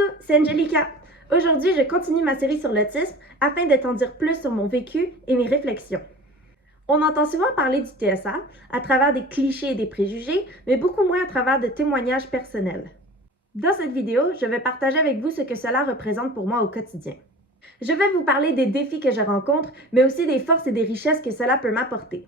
Coucou, c'est Angelica. Aujourd'hui, je continue ma série sur l'autisme afin de t'en dire plus sur mon vécu et mes réflexions. On entend souvent parler du TSA à travers des clichés et des préjugés, mais beaucoup moins à travers de témoignages personnels. Dans cette vidéo, je vais partager avec vous ce que cela représente pour moi au quotidien. Je vais vous parler des défis que je rencontre, mais aussi des forces et des richesses que cela peut m'apporter.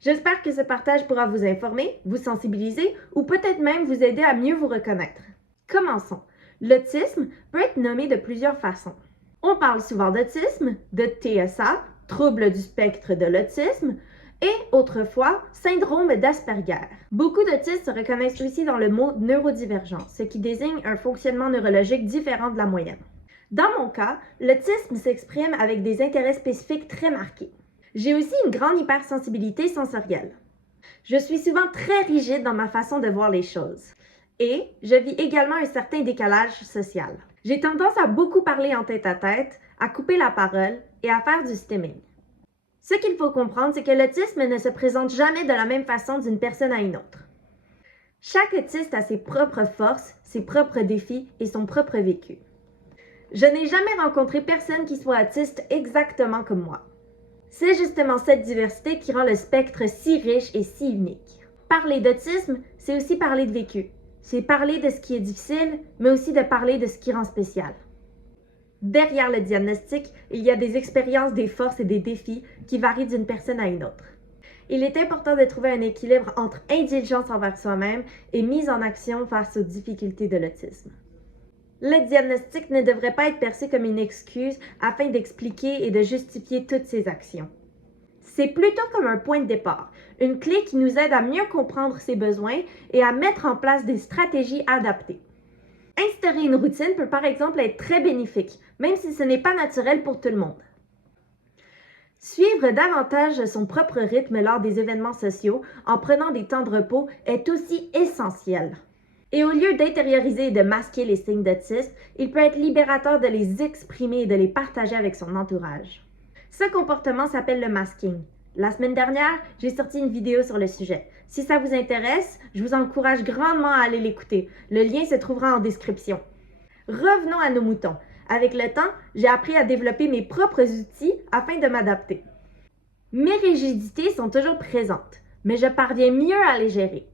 J'espère que ce partage pourra vous informer, vous sensibiliser ou peut-être même vous aider à mieux vous reconnaître. Commençons. L'autisme peut être nommé de plusieurs façons. On parle souvent d'autisme, de TSA, trouble du spectre de l'autisme, et autrefois, syndrome d'Asperger. Beaucoup d'autistes se reconnaissent aussi dans le mot neurodivergent, ce qui désigne un fonctionnement neurologique différent de la moyenne. Dans mon cas, l'autisme s'exprime avec des intérêts spécifiques très marqués. J'ai aussi une grande hypersensibilité sensorielle. Je suis souvent très rigide dans ma façon de voir les choses. Et je vis également un certain décalage social. J'ai tendance à beaucoup parler en tête-à-tête, à couper la parole et à faire du stimming. Ce qu'il faut comprendre, c'est que l'autisme ne se présente jamais de la même façon d'une personne à une autre. Chaque autiste a ses propres forces, ses propres défis et son propre vécu. Je n'ai jamais rencontré personne qui soit autiste exactement comme moi. C'est justement cette diversité qui rend le spectre si riche et si unique. Parler d'autisme, c'est aussi parler de vécu. C'est parler de ce qui est difficile, mais aussi de parler de ce qui rend spécial. Derrière le diagnostic, il y a des expériences, des forces et des défis qui varient d'une personne à une autre. Il est important de trouver un équilibre entre indulgence envers soi-même et mise en action face aux difficultés de l'autisme. Le diagnostic ne devrait pas être perçu comme une excuse afin d'expliquer et de justifier toutes ses actions. C'est plutôt comme un point de départ, une clé qui nous aide à mieux comprendre ses besoins et à mettre en place des stratégies adaptées. Instaurer une routine peut par exemple être très bénéfique, même si ce n'est pas naturel pour tout le monde. Suivre davantage son propre rythme lors des événements sociaux en prenant des temps de repos est aussi essentiel. Et au lieu d'intérioriser et de masquer les signes d'autisme, il peut être libérateur de les exprimer et de les partager avec son entourage. Ce comportement s'appelle le masking. La semaine dernière, j'ai sorti une vidéo sur le sujet. Si ça vous intéresse, je vous encourage grandement à aller l'écouter. Le lien se trouvera en description. Revenons à nos moutons. Avec le temps, j'ai appris à développer mes propres outils afin de m'adapter. Mes rigidités sont toujours présentes, mais je parviens mieux à les gérer.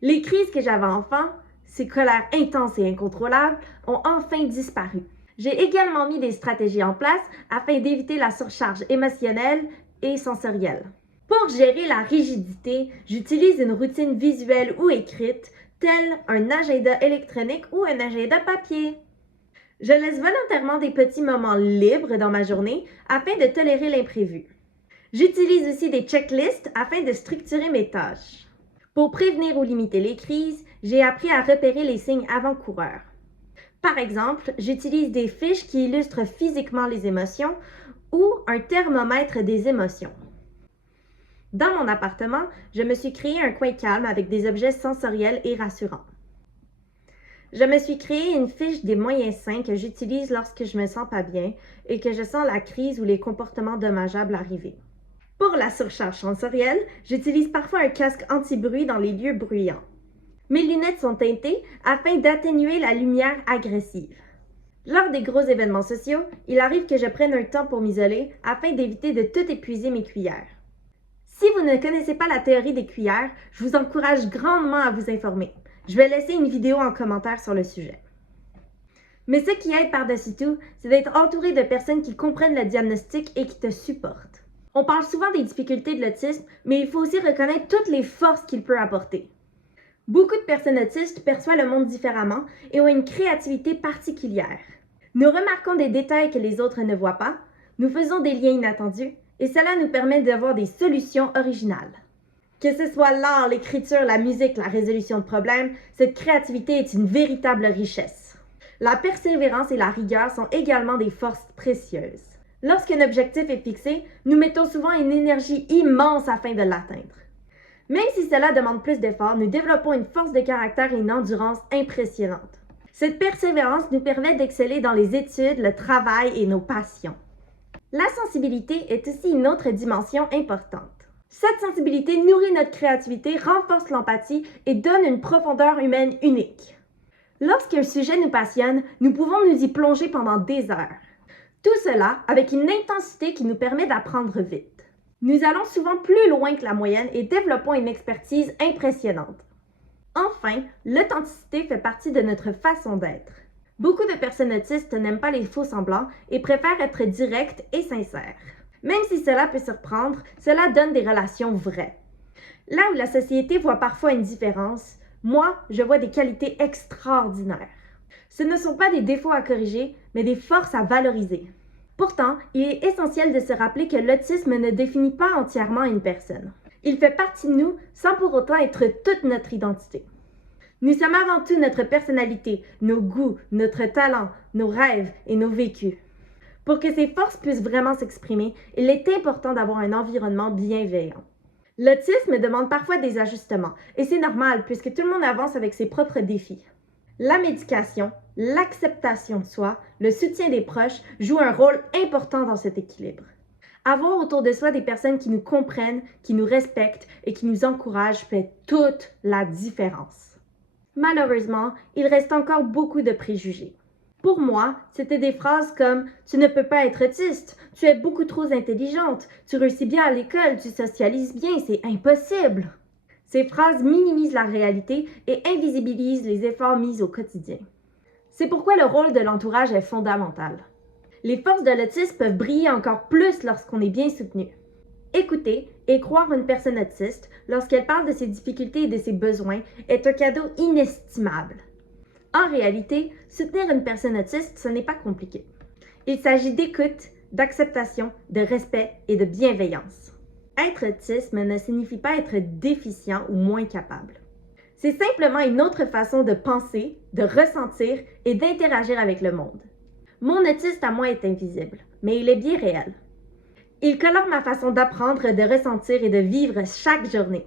Les crises que j'avais enfant, ces colères intenses et incontrôlables, ont enfin disparu. J'ai également mis des stratégies en place afin d'éviter la surcharge émotionnelle et sensorielle. Pour gérer la rigidité, j'utilise une routine visuelle ou écrite, telle un agenda électronique ou un agenda papier. Je laisse volontairement des petits moments libres dans ma journée afin de tolérer l'imprévu. J'utilise aussi des checklists afin de structurer mes tâches. Pour prévenir ou limiter les crises, j'ai appris à repérer les signes avant-coureurs. Par exemple, j'utilise des fiches qui illustrent physiquement les émotions ou un thermomètre des émotions. Dans mon appartement, je me suis créé un coin calme avec des objets sensoriels et rassurants. Je me suis créé une fiche des moyens sains que j'utilise lorsque je me sens pas bien et que je sens la crise ou les comportements dommageables arriver. Pour la surcharge sensorielle, j'utilise parfois un casque anti-bruit dans les lieux bruyants. Mes lunettes sont teintées afin d'atténuer la lumière agressive. Lors des gros événements sociaux, il arrive que je prenne un temps pour m'isoler afin d'éviter de tout épuiser mes cuillères. Si vous ne connaissez pas la théorie des cuillères, je vous encourage grandement à vous informer. Je vais laisser une vidéo en commentaire sur le sujet. Mais ce qui aide par-dessus tout, c'est d'être entouré de personnes qui comprennent le diagnostic et qui te supportent. On parle souvent des difficultés de l'autisme, mais il faut aussi reconnaître toutes les forces qu'il peut apporter. Beaucoup de personnes autistes perçoivent le monde différemment et ont une créativité particulière. Nous remarquons des détails que les autres ne voient pas, nous faisons des liens inattendus et cela nous permet d'avoir des solutions originales. Que ce soit l'art, l'écriture, la musique, la résolution de problèmes, cette créativité est une véritable richesse. La persévérance et la rigueur sont également des forces précieuses. Lorsqu'un objectif est fixé, nous mettons souvent une énergie immense afin de l'atteindre. Même si cela demande plus d'efforts, nous développons une force de caractère et une endurance impressionnantes. Cette persévérance nous permet d'exceller dans les études, le travail et nos passions. La sensibilité est aussi une autre dimension importante. Cette sensibilité nourrit notre créativité, renforce l'empathie et donne une profondeur humaine unique. Lorsqu'un sujet nous passionne, nous pouvons nous y plonger pendant des heures. Tout cela avec une intensité qui nous permet d'apprendre vite. Nous allons souvent plus loin que la moyenne et développons une expertise impressionnante. Enfin, l'authenticité fait partie de notre façon d'être. Beaucoup de personnes autistes n'aiment pas les faux-semblants et préfèrent être directes et sincères. Même si cela peut surprendre, cela donne des relations vraies. Là où la société voit parfois une différence, moi, je vois des qualités extraordinaires. Ce ne sont pas des défauts à corriger, mais des forces à valoriser. Pourtant, il est essentiel de se rappeler que l'autisme ne définit pas entièrement une personne. Il fait partie de nous sans pour autant être toute notre identité. Nous sommes avant tout notre personnalité, nos goûts, notre talent, nos rêves et nos vécus. Pour que ces forces puissent vraiment s'exprimer, il est important d'avoir un environnement bienveillant. L'autisme demande parfois des ajustements, et c'est normal puisque tout le monde avance avec ses propres défis. La médication, l'acceptation de soi, le soutien des proches jouent un rôle important dans cet équilibre. Avoir autour de soi des personnes qui nous comprennent, qui nous respectent et qui nous encouragent fait toute la différence. Malheureusement, il reste encore beaucoup de préjugés. Pour moi, c'était des phrases comme « Tu ne peux pas être autiste, tu es beaucoup trop intelligente, tu réussis bien à l'école, tu socialises bien, c'est impossible ». Ces phrases minimisent la réalité et invisibilisent les efforts mis au quotidien. C'est pourquoi le rôle de l'entourage est fondamental. Les forces de l'autisme peuvent briller encore plus lorsqu'on est bien soutenu. Écouter et croire une personne autiste lorsqu'elle parle de ses difficultés et de ses besoins est un cadeau inestimable. En réalité, soutenir une personne autiste, ce n'est pas compliqué. Il s'agit d'écoute, d'acceptation, de respect et de bienveillance. Être autiste ne signifie pas être déficient ou moins capable. C'est simplement une autre façon de penser, de ressentir et d'interagir avec le monde. Mon autisme à moi est invisible, mais il est bien réel. Il colore ma façon d'apprendre, de ressentir et de vivre chaque journée.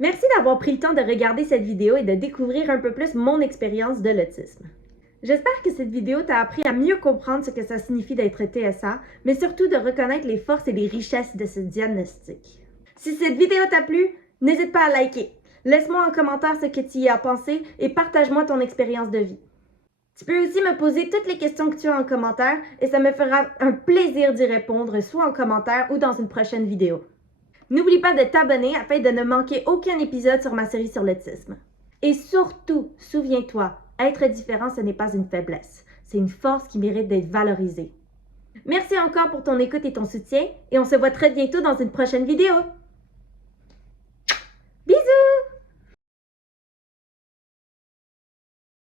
Merci d'avoir pris le temps de regarder cette vidéo et de découvrir un peu plus mon expérience de l'autisme. J'espère que cette vidéo t'a appris à mieux comprendre ce que ça signifie d'être TSA, mais surtout de reconnaître les forces et les richesses de ce diagnostic. Si cette vidéo t'a plu, n'hésite pas à liker. Laisse-moi en commentaire ce que tu y as pensé et partage-moi ton expérience de vie. Tu peux aussi me poser toutes les questions que tu as en commentaire et ça me fera un plaisir d'y répondre, soit en commentaire ou dans une prochaine vidéo. N'oublie pas de t'abonner afin de ne manquer aucun épisode sur ma série sur l'autisme. Et surtout, souviens-toi, être différent, ce n'est pas une faiblesse. C'est une force qui mérite d'être valorisée. Merci encore pour ton écoute et ton soutien et on se voit très bientôt dans une prochaine vidéo.